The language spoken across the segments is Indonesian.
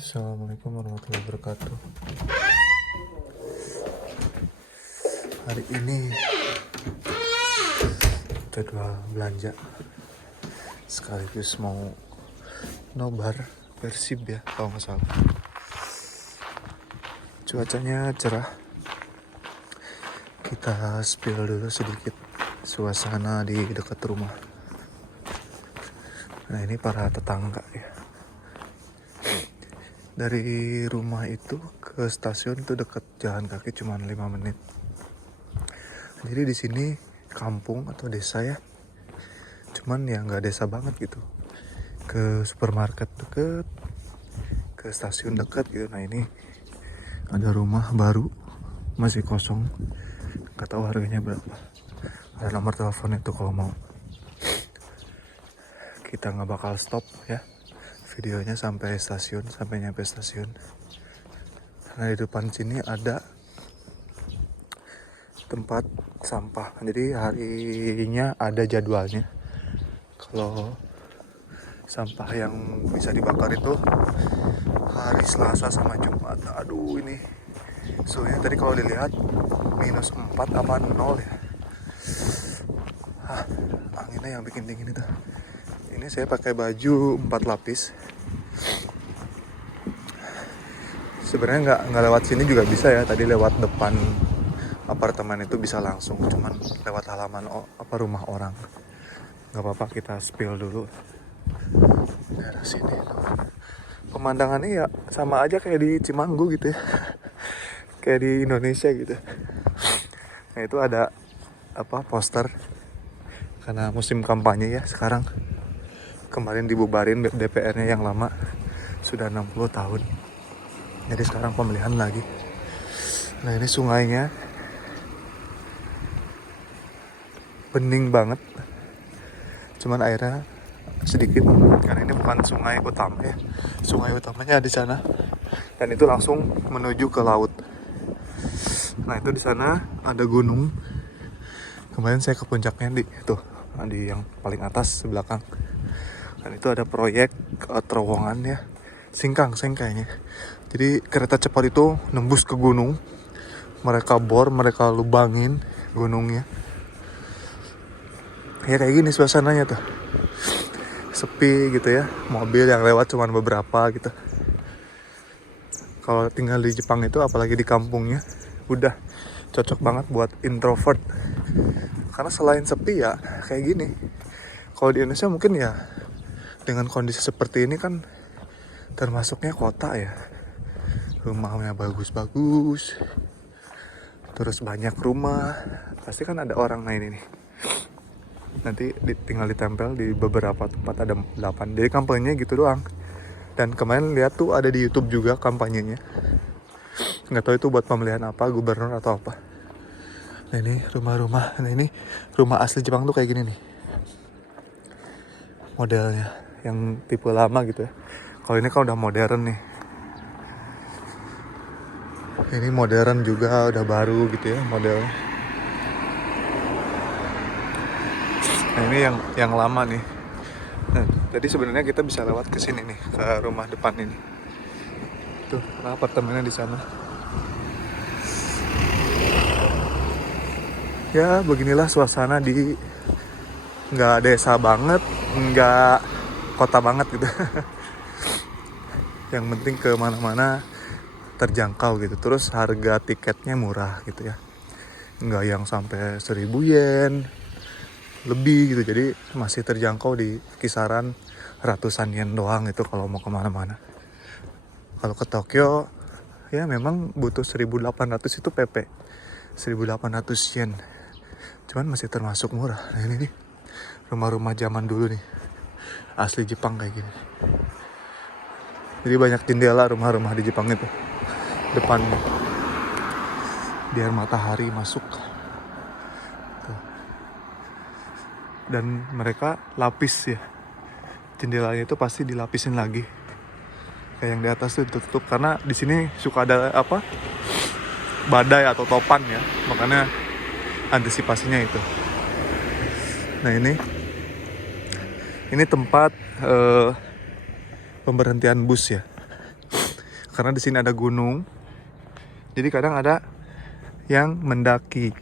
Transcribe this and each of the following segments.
Assalamualaikum warahmatullahi wabarakatuh. Hari ini jadwal belanja sekaligus mau nobar Persib ya kalau nggak salah. Cuacanya cerah. Kita spill dulu sedikit suasana di dekat rumah. Nah ini para tetangga ya. Dari rumah itu ke stasiun itu dekat, jalan kaki cuma 5 menit. Jadi di sini kampung atau desa ya. Cuman ya nggak desa banget gitu. Ke supermarket deket, ke stasiun dekat gitu. Nah ini ada rumah baru masih kosong. Nggak tahu harganya berapa. Ada nomor telepon itu kalau mau. Kita nggak bakal stop ya videonya sampai stasiun, sampai nyampe stasiun. Nah di depan sini ada tempat sampah. Jadi harinya ada jadwalnya. Kalau sampah yang bisa dibakar itu hari Selasa sama Jumat. Aduh ini suhunya tadi kalau dilihat -4 apa 0 ya. Anginnya yang bikin dingin itu. Ini saya pakai baju 4 lapis. Sebenarnya nggak lewat sini juga bisa ya. Tadi lewat depan apartemen itu bisa langsung, cuman lewat halaman rumah orang. Nggak apa-apa, kita spill dulu daerah sini. Pemandangannya ya sama aja kayak di Cimanggu gitu ya, kayak di Indonesia gitu. Nah itu ada poster karena musim kampanye ya sekarang. Kemarin dibubarin DPR-nya yang lama, sudah 60 tahun. Jadi sekarang pemilihan lagi. Nah ini sungainya bening banget, cuman airnya sedikit karena ini bukan sungai utama ya. Sungai utamanya di sana dan itu langsung menuju ke laut. Nah itu di sana ada gunung. Kemarin saya ke puncaknya di yang paling atas belakang. Dan itu ada proyek terowongan ya, singkang kayaknya. Jadi kereta cepat itu nembus ke gunung. Mereka bor, mereka lubangin gunungnya. Ya kayak gini suasananya tuh. Sepi gitu ya, mobil yang lewat cuma beberapa gitu. Kalau tinggal di Jepang itu, apalagi di kampungnya, udah cocok banget buat introvert. Karena selain sepi ya kayak gini. Kalau di Indonesia mungkin ya dengan kondisi seperti ini kan termasuknya kota ya. Rumahnya bagus-bagus, terus banyak rumah, pasti kan ada orang lain ini. Nanti tinggal ditempel di beberapa tempat, ada 8. Jadi kampanyenya gitu doang. Dan kemarin lihat tuh ada di YouTube juga kampanyenya. Nggak tahu itu buat pemilihan apa, gubernur atau apa. Nah ini rumah-rumah. Nah ini rumah asli Jepang tuh kayak gini nih modelnya, yang tipe lama gitu ya. Kalau ini kan udah modern nih. Ini modern juga, udah baru gitu ya modelnya. Nah ini yang lama nih. Nah, jadi sebenarnya kita bisa lewat ke sini nih, ke rumah depan ini. Tuh, karena apartemennya di sana. Ya, beginilah suasana di nggak desa banget, nggak kota banget gitu. Yang penting kemana-mana terjangkau gitu. Terus harga tiketnya murah gitu ya. Nggak yang sampai 1.000 yen lebih gitu. Jadi masih terjangkau di kisaran ratusan yen doang itu kalau mau kemana-mana. Kalau ke Tokyo ya memang butuh 1.800 itu PP, 1.800 yen. Cuman masih termasuk murah. Nah ini nih rumah-rumah zaman dulu nih, asli Jepang kayak gini. Jadi banyak jendela rumah-rumah di Jepang itu depannya, biar matahari masuk. Tuh. Dan mereka lapis ya, jendelanya itu pasti dilapisin lagi. Kayak yang di atas tuh tutup karena di sini suka ada badai atau topan ya, makanya antisipasinya itu. Nah ini tempat pemberhentian bus ya. karena di sini ada gunung. Jadi kadang ada yang mendaki.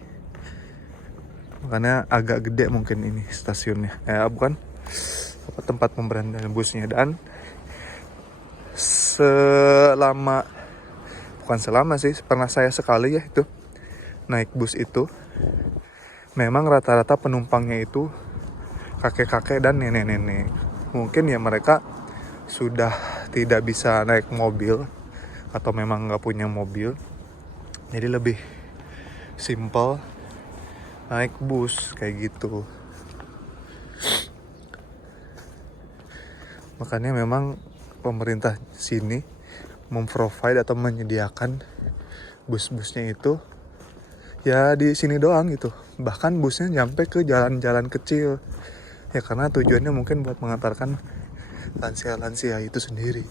Makanya agak gede mungkin ini stasiunnya. Bukan tempat pemberhentian busnya. Dan bukan selama sih, pernah saya sekali ya itu naik bus itu. Memang rata-rata penumpangnya itu kakek-kakek dan nenek-nenek. Mungkin ya mereka sudah tidak bisa naik mobil atau memang nggak punya mobil, jadi lebih simple naik bus kayak gitu. Makanya memang pemerintah sini memprovide atau menyediakan bus-busnya itu ya di sini doang gitu. Bahkan busnya nyampe ke jalan-jalan kecil. Ya karena tujuannya mungkin buat mengantarkan lansia-lansia itu sendiri.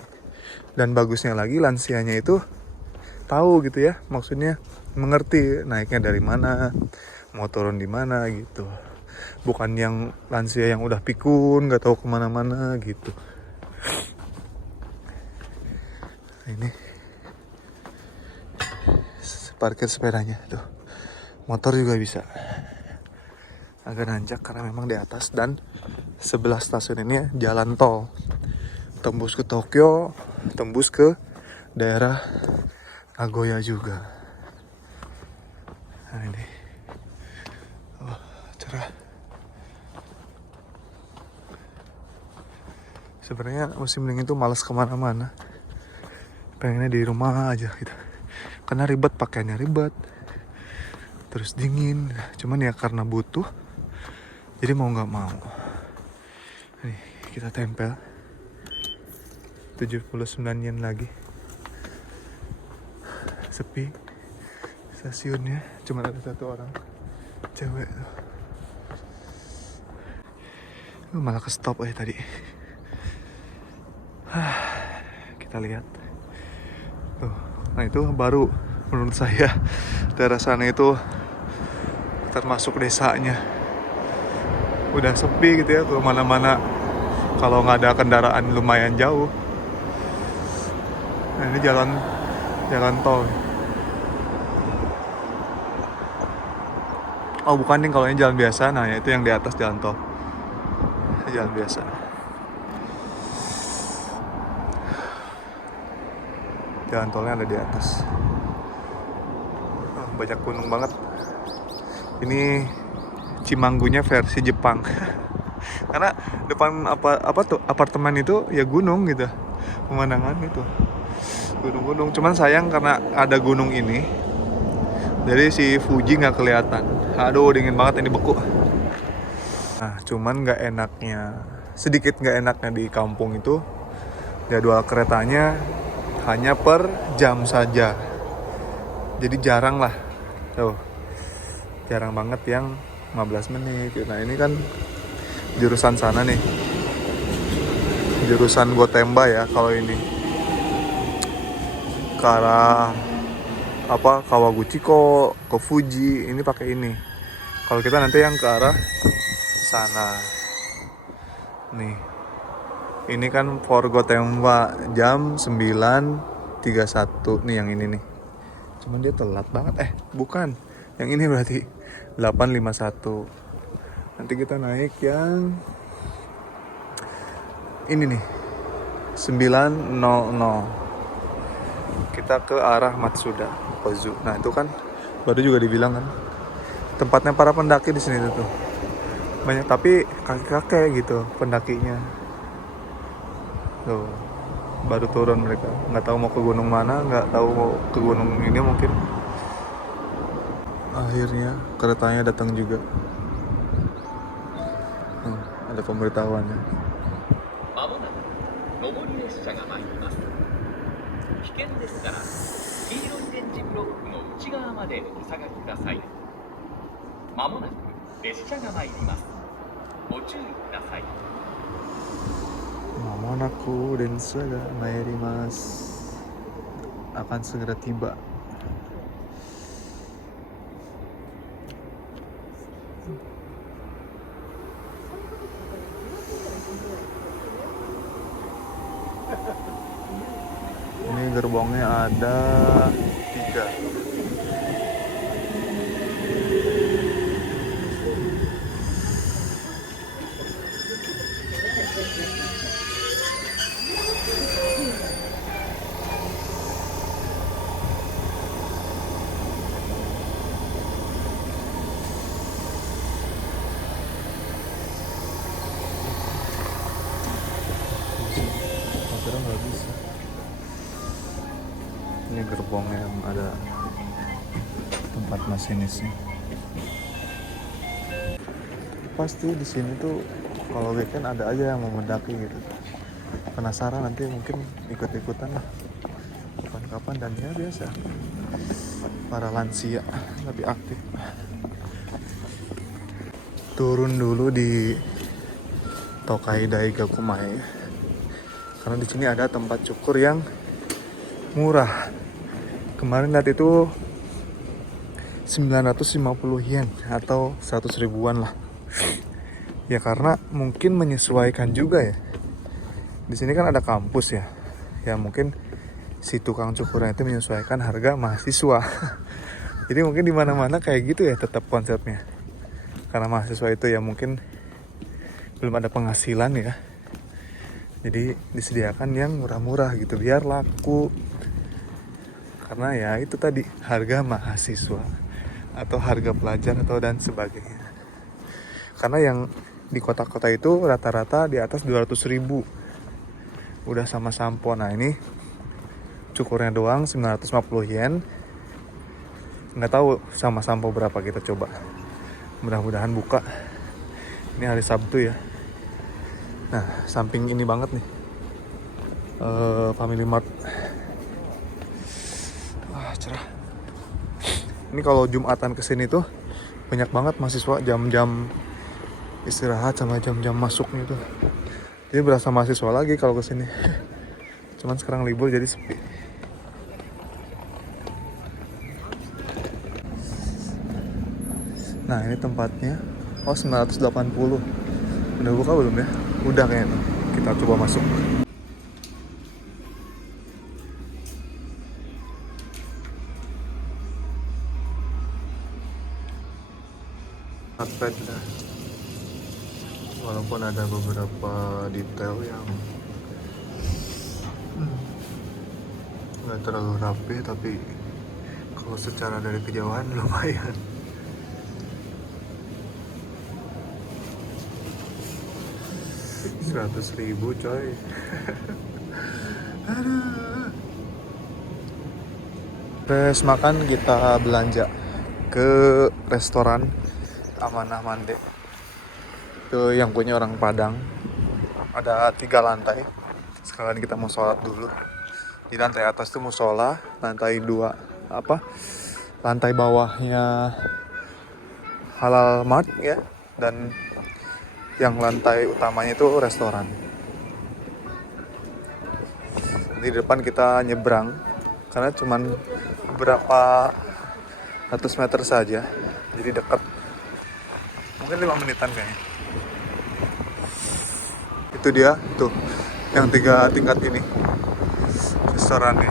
Dan bagusnya lagi lansianya itu tahu gitu ya, maksudnya mengerti naiknya dari mana, mau turun di mana gitu. Bukan yang lansia yang udah pikun, nggak tahu kemana-mana gitu. Ini parkir sepedanya tuh, motor juga bisa. Agak nanjak karena memang di atas, dan sebelah stasiun ini jalan tol tembus ke Tokyo, tembus ke daerah Nagoya juga. Nah ini cerah. Sebenarnya musim dingin itu malas kemana-mana, pengennya di rumah aja gitu. Karena ribet, pakaiannya ribet, terus dingin. Cuman ya karena butuh, jadi mau nggak mau. Nih kita tempel 79 yen lagi. Sepi stasiunnya, cuma ada satu orang cewek tuh. Malah ke stop tadi. Kita lihat tuh. Nah itu baru menurut saya daerah sana itu termasuk desanya. Udah sepi gitu ya, kemana-mana kalau nggak ada kendaraan lumayan jauh. Nah ini jalan tol. Oh bukan nih, kalau ini jalan biasa. Nah itu yang di atas jalan tol, jalan biasa. Jalan tolnya ada di atas. Banyak gunung banget. Ini Cimanggunya versi Jepang. Karena depan apa tuh apartemen itu ya gunung gitu, pemandangan itu gunung-gunung. Cuman sayang karena ada gunung ini, jadi si Fuji nggak kelihatan. Aduh dingin banget ini, beku. Nah cuman sedikit nggak enaknya di kampung itu, jadwal keretanya hanya per jam saja. Jadi jarang lah tuh, jarang banget yang 15 menit. Nah ini kan jurusan sana nih, jurusan Gotemba ya. Kalau ini ke arah Kawaguchi ke Fuji, ini pakai ini. Kalau kita nanti yang ke arah sana nih, ini kan for Gotemba jam 9.31 nih yang ini nih. Cuman dia telat banget. Bukan, yang ini berarti 8.51. Nanti kita naik yang ini nih 9.00. Kita ke arah Matsuda Kozu. Nah itu kan baru juga dibilang kan tempatnya para pendaki di sini tuh banyak, tapi kakek-kakek gitu pendakinya. Tuh baru turun mereka, nggak tahu mau ke gunung mana, nggak tahu mau ke gunung ini mungkin. Akhirnya keretanya datang juga. Ada pemberitahuannya. 危険ですから黄色い点字ブロックの内側までお下がりください。まもなく列車が参ります。ご注意ください。 Mamaku dan Saga Mayrimas akan segera tiba. Ini gerbongnya ada 3. Kira nggak bisa. Ini gerbongnya yang ada tempat masinisnya. Pasti di sini tuh kalau weekend ada aja yang mau mendaki gitu. Penasaran nanti mungkin ikut-ikutan lah. Kapan-kapan dan ya biasa. Para lansia lebih aktif. Turun dulu di Tokai Daigakumae. Karena di sini ada tempat cukur yang murah. Kemarin lihat itu 950 yen atau 100 ribuan lah. Ya karena mungkin menyesuaikan juga ya. Di sini kan ada kampus ya. Ya mungkin si tukang cukurnya itu menyesuaikan harga mahasiswa. Jadi mungkin di mana-mana kayak gitu ya tetap konsepnya. Karena mahasiswa itu ya mungkin belum ada penghasilan ya. Jadi disediakan yang murah-murah gitu biar laku. Karena ya itu tadi harga mahasiswa atau harga pelajar atau dan sebagainya. Karena yang di kota-kota itu rata-rata di atas 200 ribu. Udah sama sampo. Nah ini cukurnya doang 950 yen. Nggak tahu sama sampo berapa, kita coba. Mudah-mudahan buka. Ini hari Sabtu ya. Nah, samping ini banget nih, Family Mart. Wah, cerah. Ini kalau Jumatan kesini tuh banyak banget mahasiswa jam-jam istirahat sama jam-jam masuknya tuh. Jadi berasa mahasiswa lagi kalau kesini. Cuman sekarang libur jadi sepi. Nah, ini tempatnya. Oh, 980. Udah buka belum ya? Udah kayaknya. Kita coba masuk. Carpet lah. Walaupun ada beberapa detail yang nggak terlalu rapi, tapi kalau secara dari kejauhan lumayan. Rp100.000 coy. Aduh. Terus makan kita belanja ke restoran Amanah Mande. Itu yang punya orang Padang. Ada 3 lantai. Sekalian kita mau sholat dulu. Di lantai atas tuh musola, lantai 2 lantai bawahnya Halal Mart ya, dan yang lantai utamanya itu restoran. Di depan kita nyebrang karena cuman beberapa ratus meter saja, jadi dekat. Mungkin 5 menitan kayaknya. Itu dia tuh yang 3 tingkat ini restorannya.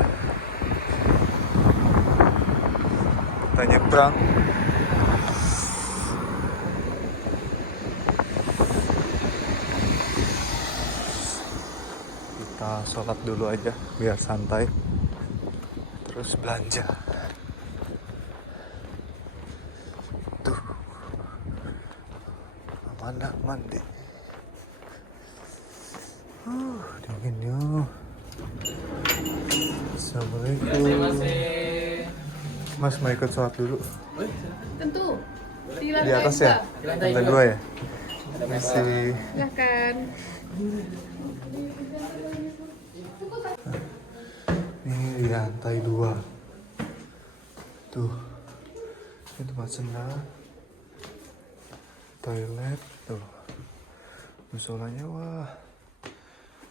Kita nyebrang. Kita sholat dulu aja biar santai, terus belanja. Tuh Amanah Mande. Dinginnya. Assalamualaikum. Mas mau ikut sholat dulu? Tentu. Di atas ya? Lantai 2 ya? Masih. Silahkan. Ini di lantai 2. Tuh. Ini tempat sendal. Toilet tuh. Musolanya wah.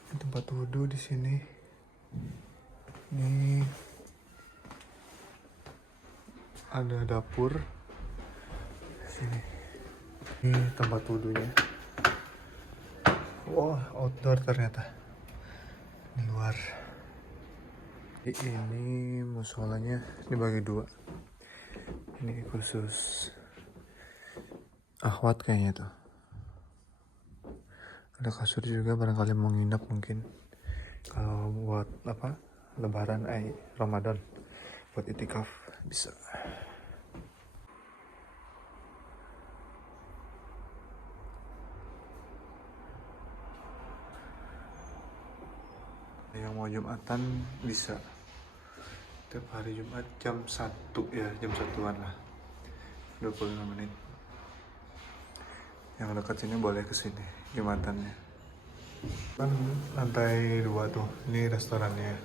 Ini tempat wudhu di sini. Nih. Ada dapur. Sini. Ini tempat wudhunya. Wah, outdoor ternyata. Di luar. Ini musolanya dibagi dua. Ini khusus akhwat kayaknya tuh. Ada kasur juga barangkali mau nginep mungkin. Kalau buat apa? Lebaran Ramadan. Buat itikaf bisa. Yang mau Jumatan bisa. Tiap hari Jumat jam 1 ya, jam 1-an lah. 25 menit. Yang dekat sini boleh ke sini Jumatannya. Kan lantai 2 tuh, ini restorannya.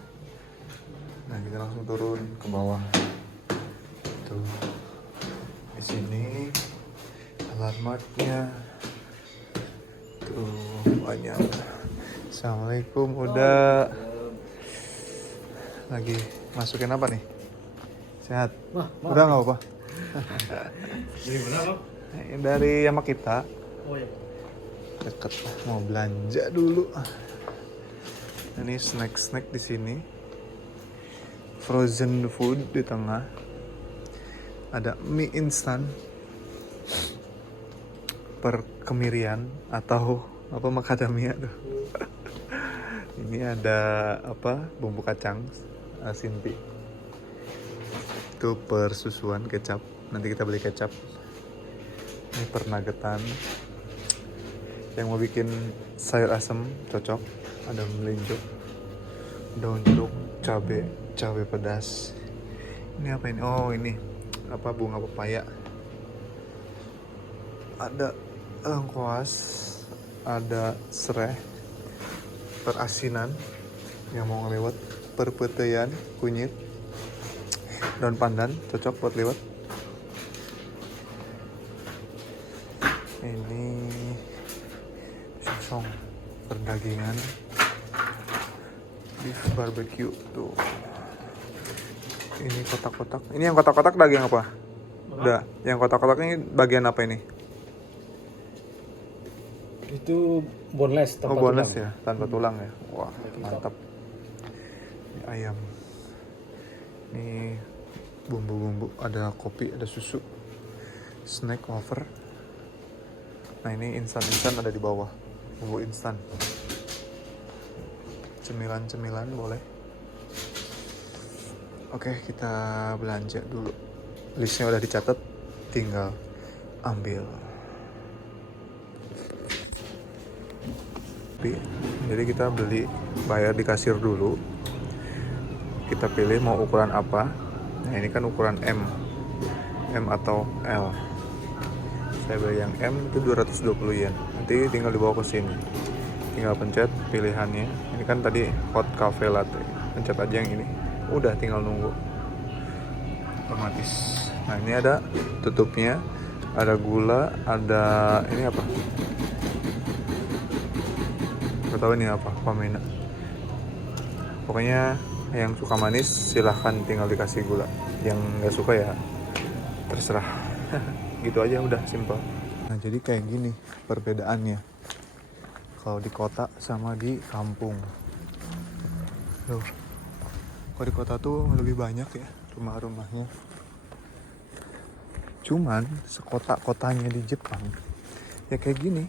Nah, kita langsung turun ke bawah. Tuh. Di sini alamatnya. Tuh, banyak. Assalamualaikum, udah. Lagi masukin apa nih? Sehat? Udah nggak apa-apa? Dari mana, Bang? Dari sama kita. Oh ya. Deket lah, mau belanja dulu. Ini snack di sini. Frozen food di tengah. Ada mie instan. Per kemirian atau apa macadamia tuh. Ini ada apa? Bumbu kacang Sinti. Itu per susuan kecap. Nanti kita beli kecap. Ini per nuggetan. Yang mau bikin sayur asem cocok. Ada melinjo, daun jeruk, cabe pedas. Ini apa ini? Oh ini apa, bunga pepaya. Ada lengkuas, ada serai, perasinan yang mau ngelewat, perpetean, kunyit, daun pandan cocok buat lewat. Ini sosong perdagingan, beef barbecue tuh. Ini kotak-kotak. Ini yang kotak-kotak daging apa? Udah, yang kotak-kotak ini bagian apa ini? Itu boneless tanpa boneless tulang. ya, tanpa tulang ya. Wah, Daging mantap. Ini ayam. Ini bumbu-bumbu, ada kopi, ada susu. Snack wafer. Nah, ini instan ada di bawah. Bumbu instan. Cemilan-cemilan boleh. Oke, kita belanja dulu. Listnya udah dicatat, tinggal ambil. Jadi kita beli, bayar di kasir dulu. Kita pilih mau ukuran apa. Nah, ini kan ukuran M atau L. Saya beli yang M itu 220 yen. Nanti tinggal dibawa ke sini. Tinggal pencet pilihannya. Ini kan tadi hot cafe latte. Pencet aja yang ini. Udah tinggal nunggu. Otomatis. Nah, ini ada tutupnya. Ada gula, ada ini apa? Gak tahu ini apa, pamina. Pokoknya yang suka manis silahkan tinggal dikasih gula. Yang nggak suka ya terserah. Gitu aja, udah simple. Nah, jadi kayak gini perbedaannya kalau di kota sama di kampung. Loh, kalau di kota tuh lebih banyak ya rumah-rumahnya. Cuman sekota-kotanya di Jepang ya kayak gini,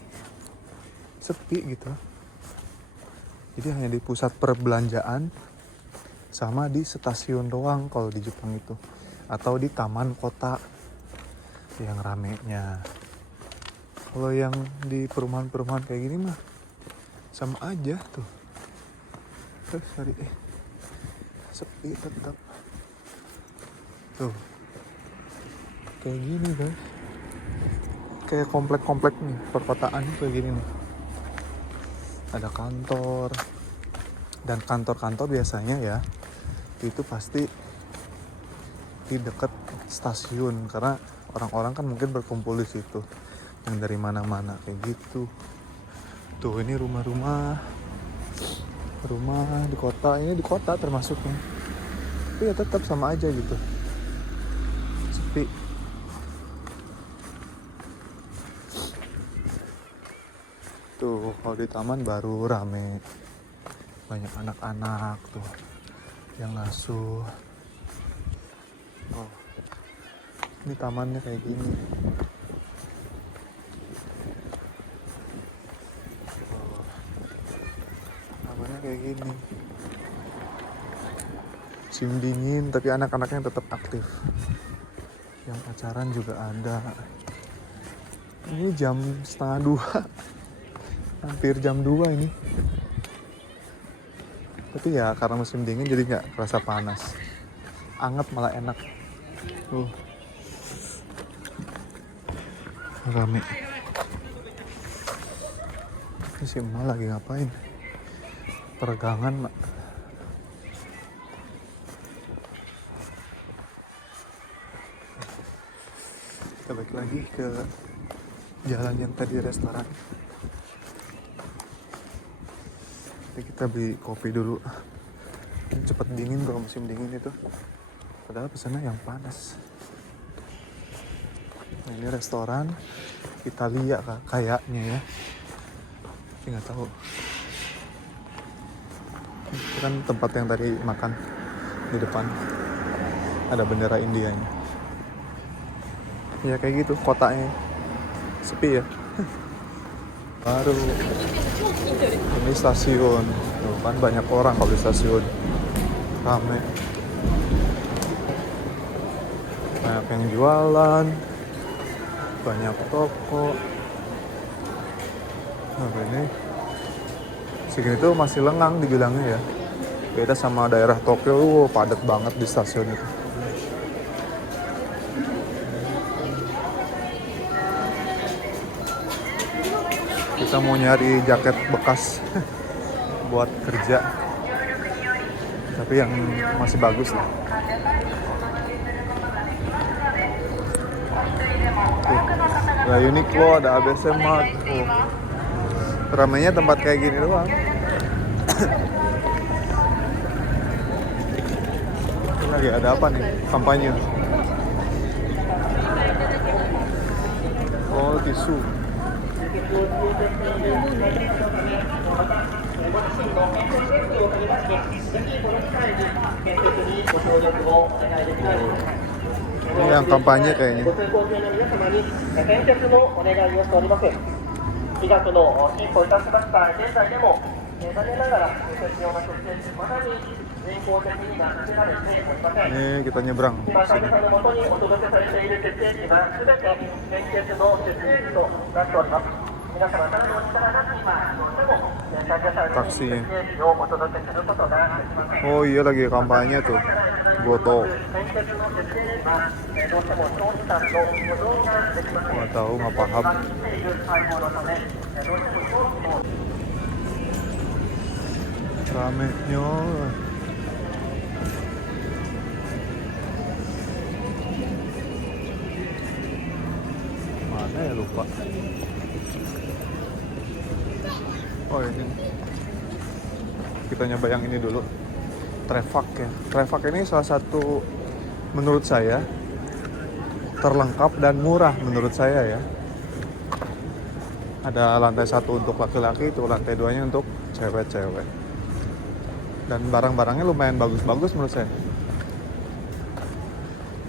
sepi gitu. Jadi hanya di pusat perbelanjaan sama di stasiun doang kalau di Jepang itu, atau di taman kota yang ramenya. Kalau yang di perumahan-perumahan kayak gini mah sama aja tuh. Terus cari sepi tetap. Tuh. Kayak gini guys. Kayak komplek-komplek nih, perkotaan kayak gini nih. Ada kantor. Dan kantor-kantor biasanya ya itu pasti di dekat stasiun, karena orang-orang kan mungkin berkumpul di situ yang dari mana-mana kayak gitu. Tuh, ini rumah di kota, ini di kota termasuknya. Tapi ya tetap sama aja gitu, sepi. Tuh, kalau di taman baru rame, banyak anak-anak tuh yang ngasuh. Oh, ini tamannya kayak gini. Oh, tamannya kayak gini. Musim dingin tapi anak-anaknya tetap aktif. Yang pacaran juga ada. Ini jam 1:30, hampir jam 2 ini. Tapi ya karena musim dingin jadi nggak kerasa panas, anget malah enak. Rame. Ini si emak lagi ngapain? Peregangan, mak. Kita balik lagi ke jalan yang tadi restoran. Jadi kita beli kopi dulu. Ini cepet dingin kalau musim dingin itu. Padahal pesannya yang panas. Nah, ini restoran Italia kayaknya ya. Tapi nggak tahu. Itu kan tempat yang tadi makan di depan. Ada bendera Indianya. Ya kayak gitu kotanya. Sepi ya. Baru ini stasiun. Tuh, kan banyak orang kalau di stasiun. Rame. Banyak yang jualan. Banyak toko. Nah, ini segini tuh masih lengang dibilangnya ya. Beda sama daerah Tokyo, padat banget di stasiun itu. Kita mau nyari jaket bekas buat kerja, tapi yang masih bagus lah. Ada Uniqlo, ada ABC Mart. Ramainya tempat kayak gini doang. Ini lagi ada apa nih? Kampanye. Oh, tisu. Ini yang kampanye kayaknya. Ini kita nyebrang sini. Taksinya. Oh iya lagi kampanye tuh. Goto. Nggak tahu, nggak paham. Ramenya. Mana ya, lupa. Oh ini. Kita nyoba yang ini dulu. Trevak ya. Trevak ini salah satu menurut saya terlengkap dan murah menurut saya ya. Ada lantai 1 untuk laki-laki, itu lantai 2-nya untuk cewek-cewek. Dan barang-barangnya lumayan bagus-bagus menurut saya.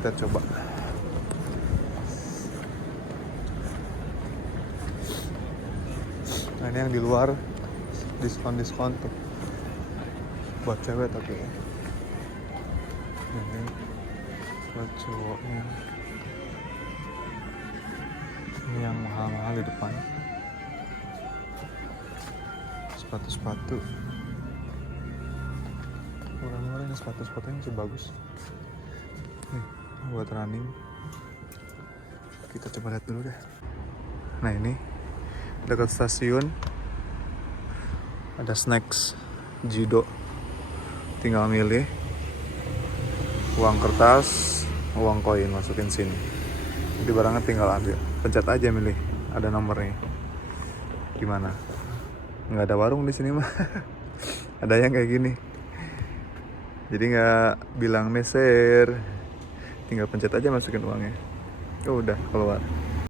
Kita coba. Nah ini yang di luar diskon-diskon tuh buat cewek tapi ini buat cowoknya. Ini yang mahal-mahal di depan, sepatu-sepatu murah-murah. Ini sepatu-sepatunya masih bagus nih buat running. Kita coba lihat dulu deh. Nah ini dekat stasiun ada snacks Jido, tinggal milih uang kertas, uang koin, masukin sini. Jadi barangnya tinggal ambil, pencet aja milih, ada nomornya. Gimana? Nggak ada warung di sini mah. Ada yang kayak gini. Jadi nggak bilang meser, tinggal pencet aja masukin uangnya. Oh, udah keluar.